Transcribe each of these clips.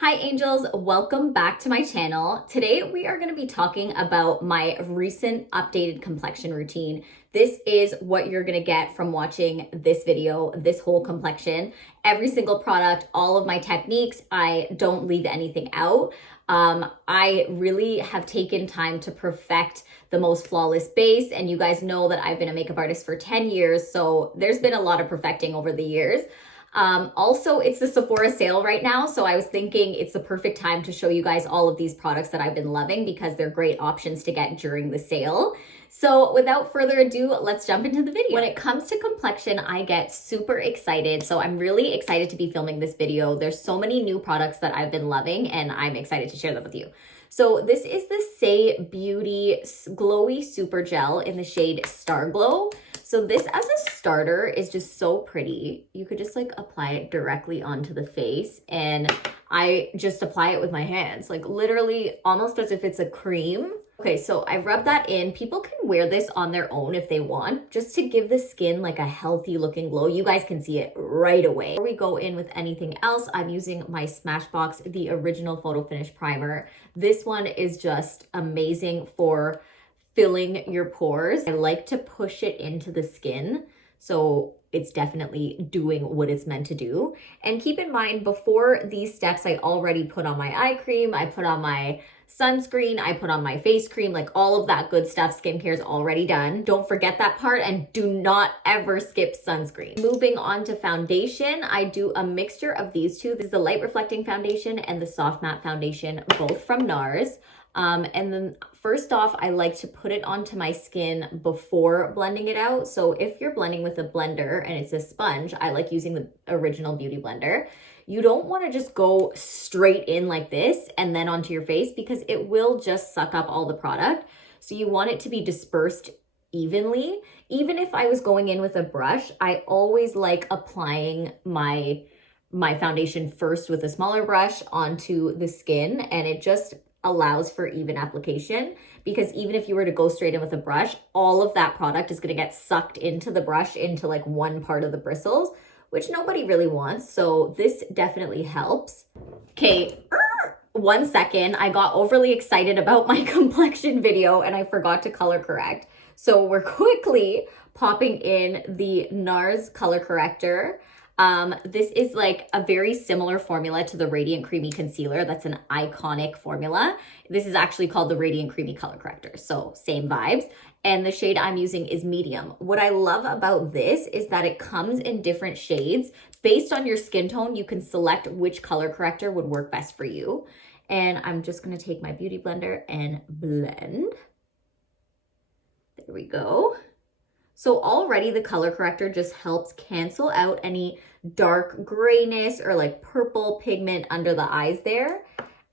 Hi angels, welcome back to my channel. Today we are going to be talking about my recent updated complexion routine. This is what you're going to get from watching this video, this whole complexion, every single product, all of my techniques. I don't leave anything out. I really have taken time to perfect the most flawless base, and you guys know that I've been a makeup artist for 10 years, so there's been a lot of perfecting over the years. Also, it's the Sephora sale right now, so I was thinking it's the perfect time to show you guys all of these products that I've been loving because they're great options to get during the sale. So without further ado, let's jump into the video. When it comes to complexion, I get super excited. So I'm really excited to be filming this video. There's so many new products that I've been loving and I'm excited to share them with you. So this is the Say Beauty Glowy Super Gel in the shade Star Glow. So this as a starter is just so pretty. You could just like apply it directly onto the face, and I just apply it with my hands, like literally almost as if it's a cream. Okay, so I rub that in. People can wear this on their own if they want, just to give the skin like a healthy looking glow. You guys can see it right away. Before we go in with anything else, I'm using my Smashbox, the original Photo Finish Primer. This one is just amazing for filling your pores. I like to push it into the skin, so it's definitely doing what it's meant to do. And keep in mind, before these steps, I already put on my eye cream, I put on my sunscreen, I put on my face cream, like all of that good stuff. Skincare is already done. Don't forget that part, and do not ever skip sunscreen. Moving on to foundation, I do a mixture of these two. This is the light reflecting foundation and the soft matte foundation, both from NARS. And then first off, I like to put it onto my skin before blending it out. So if you're blending with a blender and it's a sponge, I like using the original Beauty Blender. You don't want to just go straight in like this and then onto your face, because it will just suck up all the product. So you want it to be dispersed evenly. Even if I was going in with a brush, I always like applying my foundation first with a smaller brush onto the skin, and it just allows for even application, because even if you were to go straight in with a brush, all of that product is going to get sucked into the brush, into like one part of the bristles, which nobody really wants. So this definitely helps. Okay, 1 second. I got overly excited about my complexion video and I forgot to color correct. So we're quickly popping in the NARS color corrector. This is like a very similar formula to the Radiant Creamy Concealer. That's an iconic formula. This is actually called the Radiant Creamy Color Corrector. So same vibes. And the shade I'm using is medium. What I love about this is that it comes in different shades. Based on your skin tone, you can select which color corrector would work best for you. And I'm just going to take my Beauty Blender and blend. There we go. So already the color corrector just helps cancel out any dark grayness or like purple pigment under the eyes there.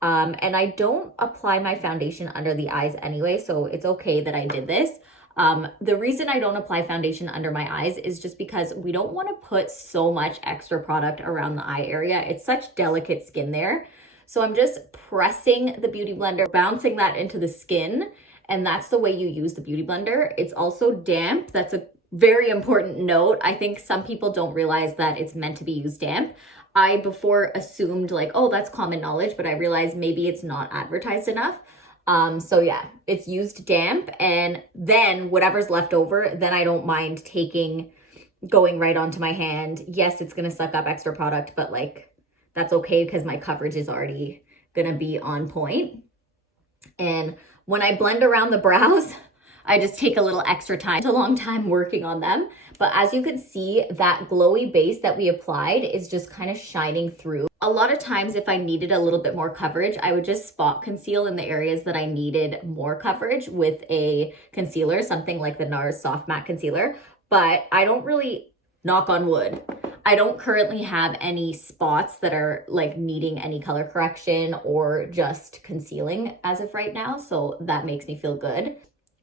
And I don't apply my foundation under the eyes anyway, so it's okay that I did this. The reason I don't apply foundation under my eyes is just because we don't want to put so much extra product around the eye area. It's such delicate skin there. So I'm just pressing the Beauty Blender, bouncing that into the skin. And that's the way you use the Beauty Blender. It's also damp. That's a very important note. I think some people don't realize that it's meant to be used damp. I before assumed like, oh, that's common knowledge, but I realized maybe it's not advertised enough. So yeah, it's used damp, and then whatever's left over, then I don't mind going right onto my hand. Yes, it's gonna suck up extra product, but like that's okay because my coverage is already gonna be on point. And when I blend around the brows, I just take a little extra time. It's a long time working on them. But as you can see, that glowy base that we applied is just kind of shining through. A lot of times, if I needed a little bit more coverage, I would just spot conceal in the areas that I needed more coverage with a concealer, something like the NARS Soft Matte Concealer. But I don't really, knock on wood, I don't currently have any spots that are like needing any color correction or just concealing as of right now. So that makes me feel good.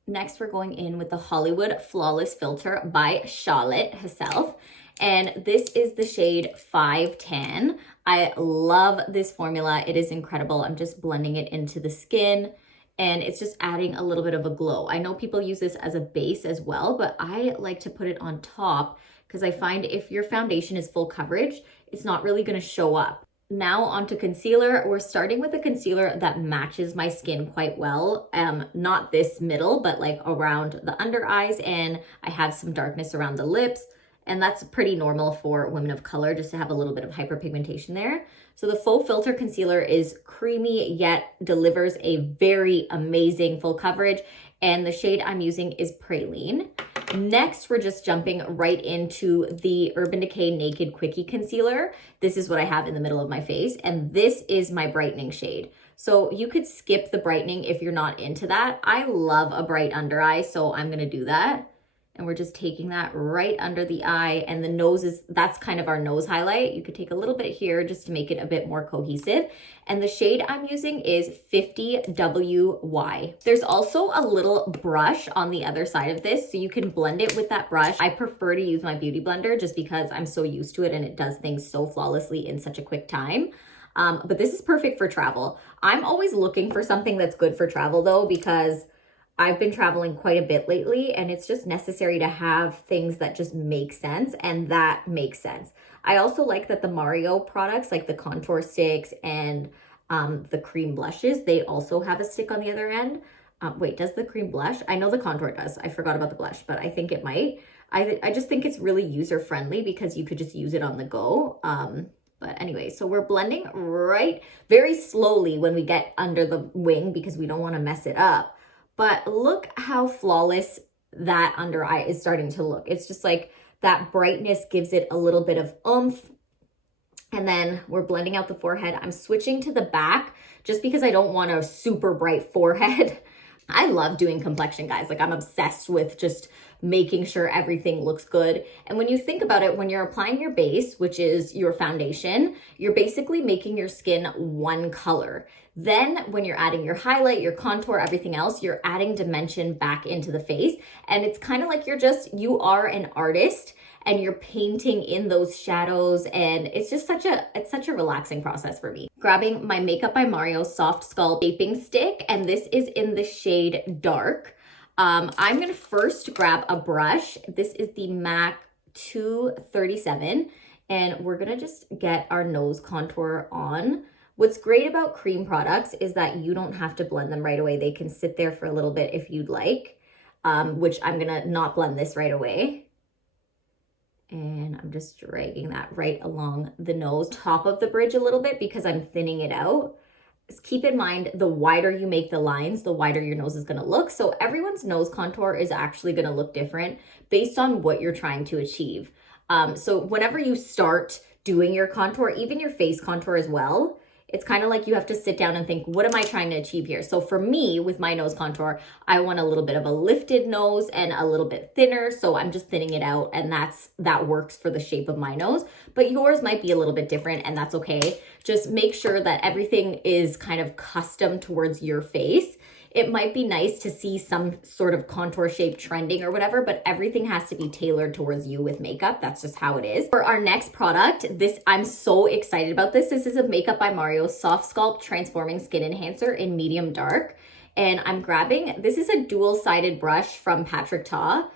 Next, we're going in with the Hollywood Flawless Filter by Charlotte herself. And this is the shade 510. I love this formula. It is incredible. I'm just blending it into the skin, and it's just adding a little bit of a glow. I know people use this as a base as well, but I like to put it on top because I find if your foundation is full coverage, it's not really going to show up. Now onto concealer. We're starting with a concealer that matches my skin quite well. Not this middle, but like around the under eyes, and I have some darkness around the lips. And that's pretty normal for women of color, just to have a little bit of hyperpigmentation there. So the Faux Filter Concealer is creamy, yet delivers a very amazing full coverage. And the shade I'm using is Praline. Next, we're just jumping right into the Urban Decay Naked Quickie Concealer. This is what I have in the middle of my face, and this is my brightening shade. So you could skip the brightening if you're not into that. I love a bright under eye, so I'm gonna do that. And we're just taking that right under the eye, and the nose that's kind of our nose highlight. You could take a little bit here just to make it a bit more cohesive. And the shade I'm using is 50WY. There's also a little brush on the other side of this, so you can blend it with that brush. I prefer to use my beauty blender just because I'm so used to it and it does things so flawlessly in such a quick time. But this is perfect for travel. I'm always looking for something that's good for travel though, because I've been traveling quite a bit lately, and it's just necessary to have things that just make sense, and that makes sense. I also like that the Mario products, like the contour sticks and the cream blushes, they also have a stick on the other end. Wait, does the cream blush? I know the contour does. I forgot about the blush, but I think it might. I just think it's really user-friendly because you could just use it on the go. But anyway, so we're blending right very slowly when we get under the wing because we don't want to mess it up. But look how flawless that under eye is starting to look. It's just like that brightness gives it a little bit of oomph. And then we're blending out the forehead. I'm switching to the back just because I don't want a super bright forehead. I love doing complexion, guys. Like, I'm obsessed with just making sure everything looks good. And when you think about it, when you're applying your base, which is your foundation, you're basically making your skin one color. Then when you're adding your highlight, your contour, everything else, you're adding dimension back into the face. And it's kind of like you are an artist and you're painting in those shadows, and it's just such a relaxing process for me. Grabbing my Makeup by Mario Soft Sculpt Shaping Stick, and this is in the shade Dark. I'm gonna first grab a brush. This is the MAC 237, and we're gonna just get our nose contour on. What's great about cream products is that you don't have to blend them right away. They can sit there for a little bit if you'd like, which I'm gonna not blend this right away. And I'm just dragging that right along the nose, top of the bridge a little bit because I'm thinning it out. Just keep in mind, the wider you make the lines, the wider your nose is gonna look. So everyone's nose contour is actually gonna look different based on what you're trying to achieve. So whenever you start doing your contour, even your face contour as well, it's kind of like you have to sit down and think, what am I trying to achieve here? So for me, with my nose contour, I want a little bit of a lifted nose and a little bit thinner. So I'm just thinning it out, and that works for the shape of my nose. But yours might be a little bit different, and that's okay. Just make sure that everything is kind of custom towards your face. It might be nice to see some sort of contour shape trending or whatever, but everything has to be tailored towards you with makeup. That's just how it is. For our next product, I'm so excited about this. This is a Makeup by Mario Soft Sculpt Transforming Skin Enhancer in medium dark. And I'm grabbing, this is a dual-sided brush from Patrick Ta.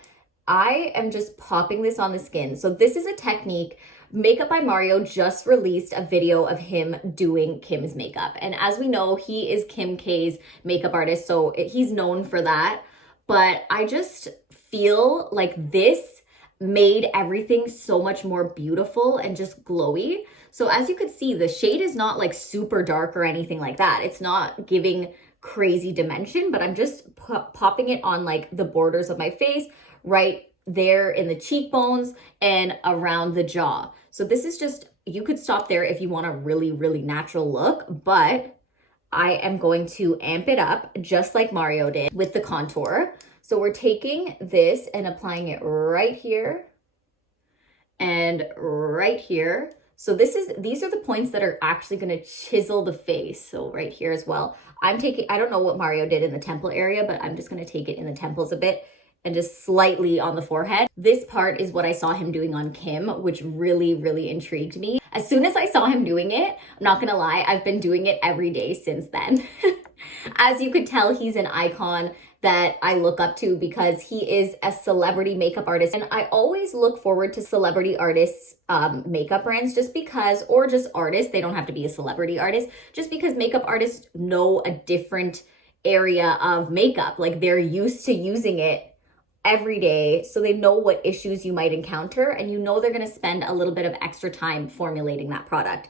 I am just popping this on the skin. So this is a technique. Makeup by Mario just released a video of him doing Kim's makeup. And as we know, he is Kim K's makeup artist, so he's known for that. But I just feel like this made everything so much more beautiful and just glowy. So as you could see, the shade is not like super dark or anything like that. It's not giving crazy dimension, but I'm just popping it on like the borders of my face, right there in the cheekbones and around the jaw. So this is just, you could stop there if you want a really, really natural look, but I am going to amp it up just like Mario did with the contour. So we're taking this and applying it right here and right here. So these are the points that are actually going to chisel the face. So right here as well. I don't know what Mario did in the temple area, but I'm just going to take it in the temples a bit and just slightly on the forehead. This part is what I saw him doing on Kim, which really, really intrigued me. As soon as I saw him doing it, I'm not gonna lie, I've been doing it every day since then. As you could tell, he's an icon that I look up to because he is a celebrity makeup artist. And I always look forward to celebrity artists' makeup brands just because, or just artists, they don't have to be a celebrity artist, just because makeup artists know a different area of makeup. Like they're used to using it every day, so they know what issues you might encounter, and you know they're going to spend a little bit of extra time formulating that product.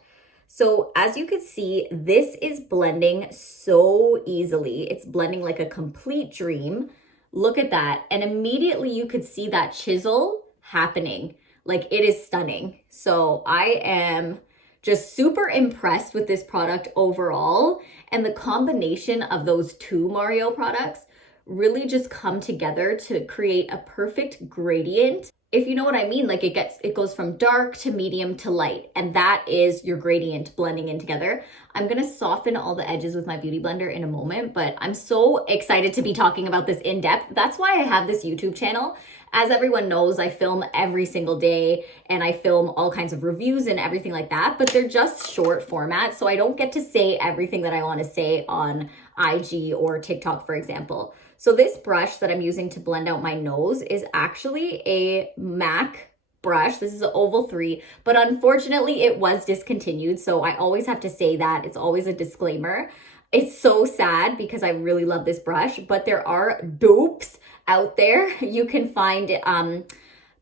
So as you can see, this is blending so easily. It's blending like a complete dream. Look at that. And immediately you could see that chisel happening. Like it is stunning. So I am just super impressed with this product overall. And the combination of those two Mario products really just come together to create a perfect gradient. If you know what I mean, like it goes from dark to medium to light, and that is your gradient blending in together. I'm gonna soften all the edges with my beauty blender in a moment, but I'm so excited to be talking about this in depth. That's why I have this YouTube channel. As everyone knows, I film every single day and I film all kinds of reviews and everything like that, but they're just short format, so I don't get to say everything that I want to say on IG or TikTok, for example. So this brush that I'm using to blend out my nose is actually a MAC brush. This is an Oval 3, but unfortunately it was discontinued. So I always have to say that. It's always a disclaimer. It's so sad because I really love this brush, but there are dupes out there. You can find,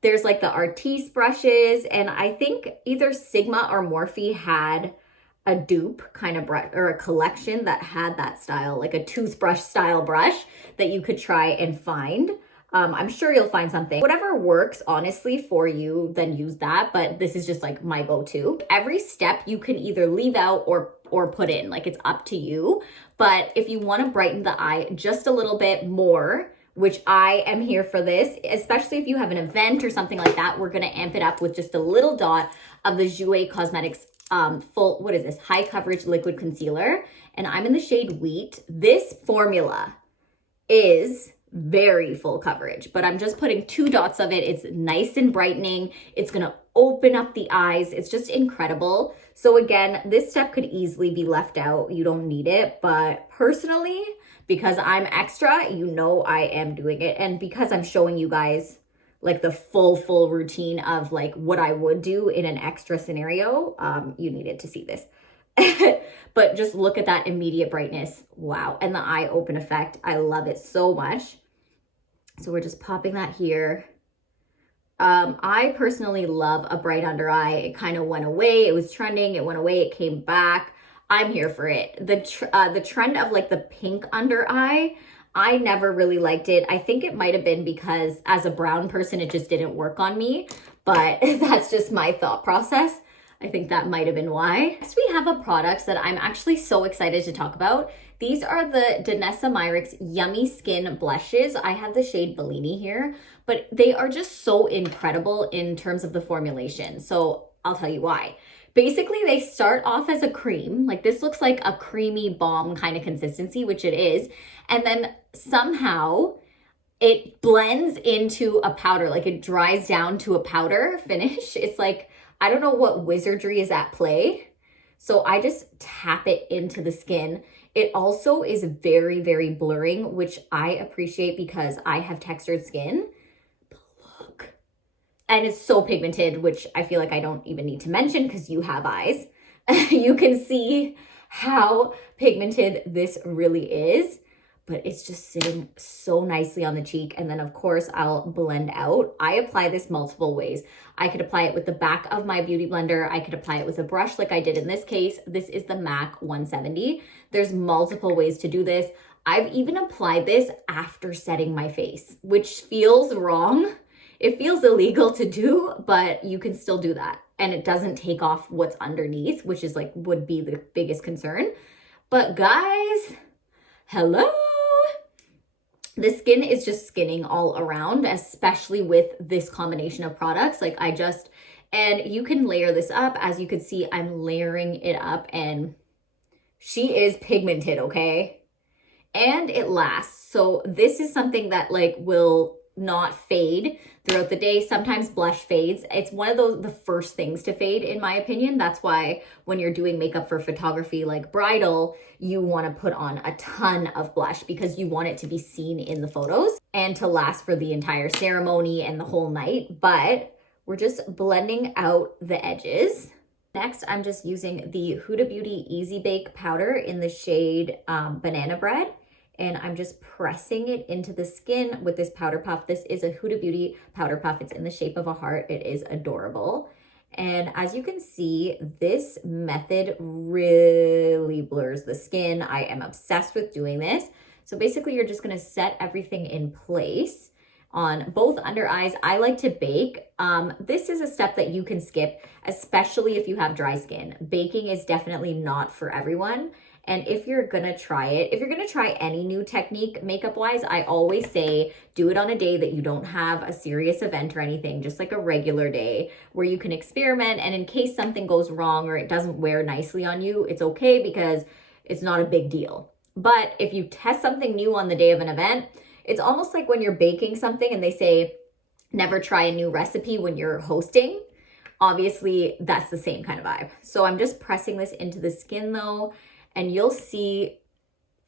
there's like the Artiste brushes, and I think either Sigma or Morphe had a dupe kind of brush or a collection that had that style, like a toothbrush style brush that you could try and find. I'm sure you'll find something. Whatever works, honestly, for you, then use that. But this is just like my go-to. Every step you can either leave out or put in, like it's up to you. But if you want to brighten the eye just a little bit more, which I am here for this, especially if you have an event or something like that, we're going to amp it up with just a little dot of the Jouer Cosmetics full, what is this? High coverage liquid concealer. And I'm in the shade Wheat. This formula is very full coverage, but I'm just putting 2 dots of it. It's nice and brightening. It's going to open up the eyes. It's just incredible. So again, this step could easily be left out. You don't need it, but personally, because I'm extra, you know I am doing it. And because I'm showing you guys like the full routine of like what I would do in an extra scenario, you needed to see this. But just look at that immediate brightness. Wow. And the eye open effect. I love it so much. So we're just popping that here. I personally love a bright under eye. It kind of went away. It was trending. It went away. It came back. I'm here for it. The trend of like the pink under eye, I never really liked it. I think it might have been because as a brown person, it just didn't work on me. But that's just my thought process. I think that might have been why. Next, we have a product that I'm actually so excited to talk about. These are the Danessa Myricks Yummy Skin Blushes. I have the shade Bellini here, but they are just so incredible in terms of the formulation. So I'll tell you why. Basically, they start off as a cream. Like this looks like a creamy balm kind of consistency, which it is. And then somehow it blends into a powder, like it dries down to a powder finish. It's like, I don't know what wizardry is at play. So I just tap it into the skin. It also is very, very blurring, which I appreciate because I have textured skin. But look. And it's so pigmented, which I feel like I don't even need to mention because you have eyes. You can see how pigmented this really is. But it's just sitting so nicely on the cheek. And then of course I'll blend out. I apply this multiple ways. I could apply it with the back of my beauty blender. I could apply it with a brush like I did in this case. This is the MAC 170. There's multiple ways to do this. I've even applied this after setting my face, which feels wrong. It feels illegal to do, but you can still do that. And it doesn't take off what's underneath, which is like, would be the biggest concern. But guys, hello. The skin is just skinning all around, especially with this combination of products. Like and you can layer this up. As you can see, I'm layering it up and she is pigmented, okay? And it lasts. So this is something that like will not fade throughout the day. Sometimes blush fades. It's one of the first things to fade, in my opinion. That's why when you're doing makeup for photography like bridal, you want to put on a ton of blush because you want it to be seen in the photos and to last for the entire ceremony and the whole night. But we're just blending out the edges. Next, I'm just using the Huda Beauty Easy Bake powder in the shade Banana Bread. And I'm just pressing it into the skin with this powder puff. This is a Huda Beauty powder puff. It's in the shape of a heart. It is adorable. And as you can see, this method really blurs the skin. I am obsessed with doing this. So basically, you're just gonna set everything in place on both under eyes. I like to bake. This is a step that you can skip, especially if you have dry skin. Baking is definitely not for everyone. And if you're gonna try it, if you're gonna try any new technique makeup wise, I always say do it on a day that you don't have a serious event or anything, just like a regular day where you can experiment. And in case something goes wrong or it doesn't wear nicely on you, it's okay because it's not a big deal. But if you test something new on the day of an event, it's almost like when you're baking something and they say never try a new recipe when you're hosting. Obviously, that's the same kind of vibe. So I'm just pressing this into the skin though, and you'll see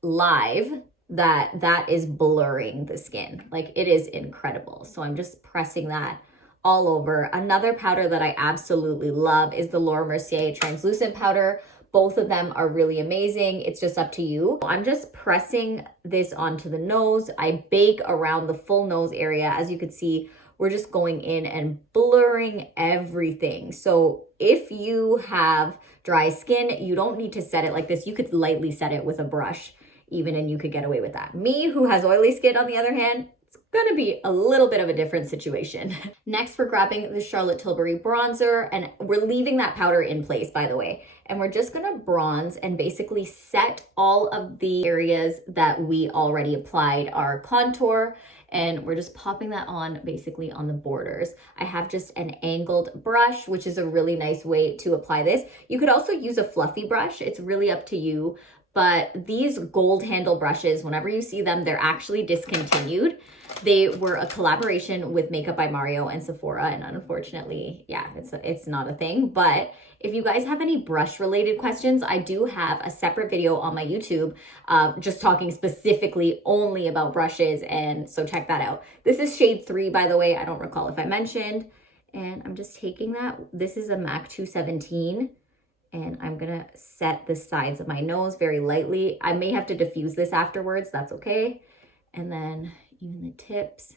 live that that is blurring the skin. Like, it is incredible. So I'm just pressing that all over. Another powder that I absolutely love is the Laura Mercier translucent powder. Both of them are really amazing. It's just up to you. I'm just pressing this onto the nose. I bake around the full nose area. As you can see, we're just going in and blurring everything. So if you have dry skin, you don't need to set it like this. You could lightly set it with a brush even, and you could get away with that. Me, who has oily skin on the other hand, it's gonna be a little bit of a different situation. Next, we're grabbing the Charlotte Tilbury bronzer, and we're leaving that powder in place, by the way. And we're just gonna bronze and basically set all of the areas that we already applied our contour, and we're just popping that on basically on the borders. I have just an angled brush, which is a really nice way to apply this. You could also use a fluffy brush. It's really up to you. But these gold handle brushes, whenever you see them, they're actually discontinued. They were a collaboration with Makeup by Mario and Sephora, and unfortunately, yeah, it's not a thing. But if you guys have any brush related questions, I do have a separate video on my YouTube just talking specifically only about brushes, and so check that out. This is shade 3, by the way. I don't recall if I mentioned. And I'm just taking that. This is a MAC 217. And I'm gonna set the sides of my nose very lightly. I may have to diffuse this afterwards, that's okay. And then even the tips.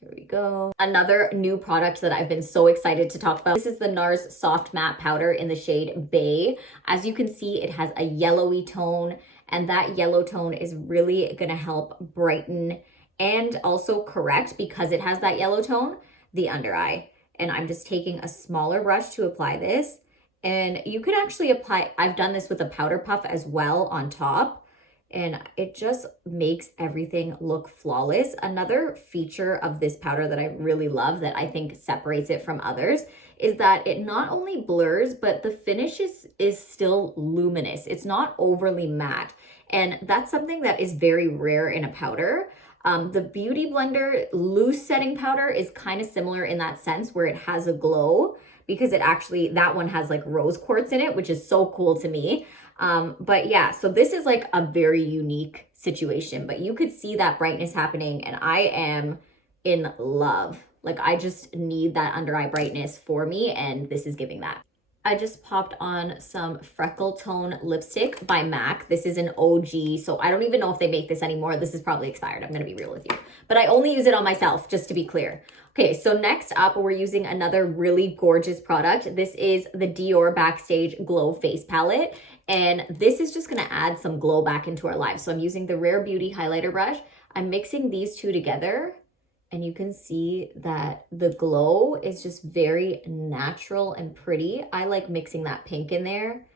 There we go. Another new product that I've been so excited to talk about. This is the NARS Soft Matte Powder in the shade Bay. As you can see, it has a yellowy tone, and that yellow tone is really gonna help brighten and also correct, because it has that yellow tone, the under eye. And I'm just taking a smaller brush to apply this. And you can actually apply, I've done this with a powder puff as well on top, and it just makes everything look flawless. Another feature of this powder that I really love, that I think separates it from others, is that it not only blurs, but the finish is still luminous. It's not overly matte. And that's something that is very rare in a powder. The Beauty Blender loose setting powder is kind of similar in that sense, where it has a glow, because it actually, that one has like rose quartz in it, which is so cool to me. But yeah, so this is like a very unique situation, but you could see that brightness happening, and I am in love. Like, I just need that under eye brightness for me, and this is giving that. I just popped on some Freckle Tone lipstick by MAC. This is an OG, so I don't even know if they make this anymore. This is probably expired, I'm gonna be real with you. But I only use it on myself, just to be clear. Okay, so next up, we're using another really gorgeous product. This is the Dior Backstage Glow Face Palette, and this is just gonna add some glow back into our lives. So I'm using the Rare Beauty highlighter brush. I'm mixing these two together, and you can see that the glow is just very natural and pretty. I like mixing that pink in there,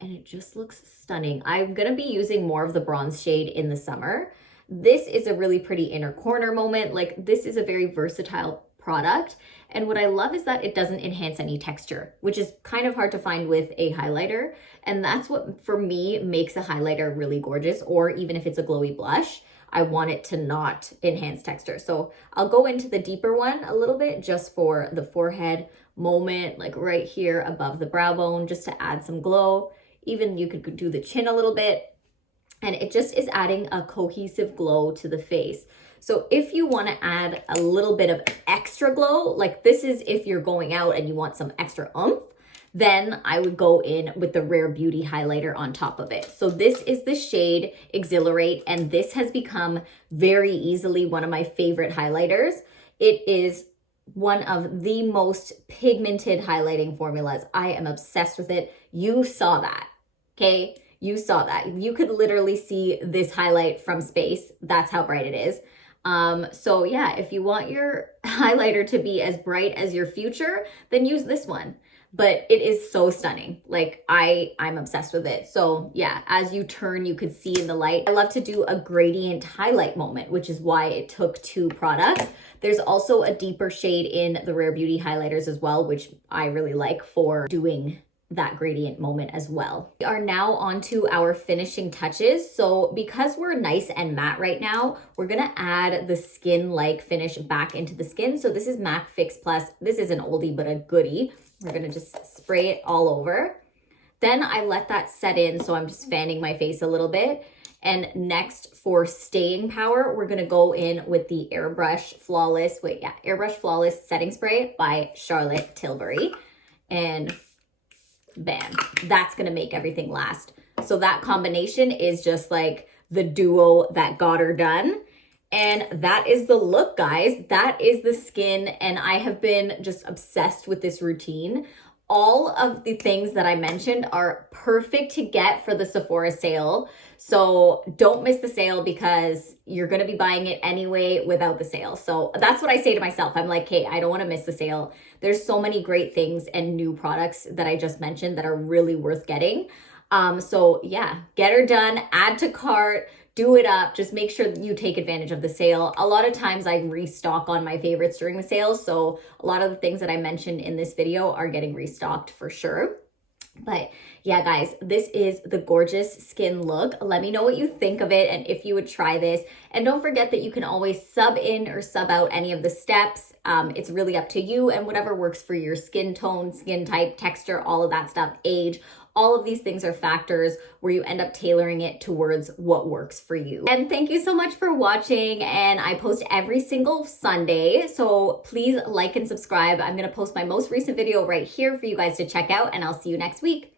and it just looks stunning. I'm gonna be using more of the bronze shade in the summer. This is a really pretty inner corner moment. Like, this is a very versatile product. And what I love is that it doesn't enhance any texture, which is kind of hard to find with a highlighter. And that's what, for me, makes a highlighter really gorgeous, or even if it's a glowy blush. I want it to not enhance texture. So I'll go into the deeper one a little bit just for the forehead moment, like right here above the brow bone, just to add some glow. Even you could do the chin a little bit. And it just is adding a cohesive glow to the face. So if you want to add a little bit of extra glow, like this is if you're going out and you want some extra oomph, then I would go in with the Rare Beauty highlighter on top of it. So this is the shade Exhilarate, and this has become very easily one of my favorite highlighters. It is one of the most pigmented highlighting formulas. I am obsessed with it. You saw that, okay? You saw that. You could literally see this highlight from space. That's how bright it is. So yeah, if you want your highlighter to be as bright as your future, then use this one. But it is so stunning. Like I'm obsessed with it. So yeah, as you turn, you could see in the light. I love to do a gradient highlight moment, which is why it took 2 products. There's also a deeper shade in the Rare Beauty highlighters as well, which I really like for doing that gradient moment as well. We are now on to our finishing touches. So because we're nice and matte right now, we're gonna add the skin-like finish back into the skin. So this is MAC Fix Plus. This is an oldie but a goodie. We're gonna just spray it all over. Then I let that set in, so I'm just fanning my face a little bit. And next, for staying power, we're gonna go in with the Airbrush Flawless Setting Spray by Charlotte Tilbury. And bam, that's gonna make everything last. So that combination is just like the duo that got her done. And that is the look, guys. That is the skin, and I have been just obsessed with this routine. All of the things that I mentioned are perfect to get for the Sephora sale. So don't miss the sale because you're going to be buying it anyway without the sale. So that's what I say to myself. I'm like, hey, I don't want to miss the sale. There's so many great things and new products that I just mentioned that are really worth getting. So yeah, get her done, add to cart, do it up. Just make sure that you take advantage of the sale. A lot of times I restock on my favorites during the sales. So a lot of the things that I mentioned in this video are getting restocked for sure. But yeah, guys, this is the gorgeous skin look. Let me know what you think of it and if you would try this. And don't forget that you can always sub in or sub out any of the steps. It's really up to you and whatever works for your skin tone, skin type, texture, all of that stuff, age. All of these things are factors where you end up tailoring it towards what works for you. And thank you so much for watching. And I post every single Sunday. So please like and subscribe. I'm going to post my most recent video right here for you guys to check out, and I'll see you next week.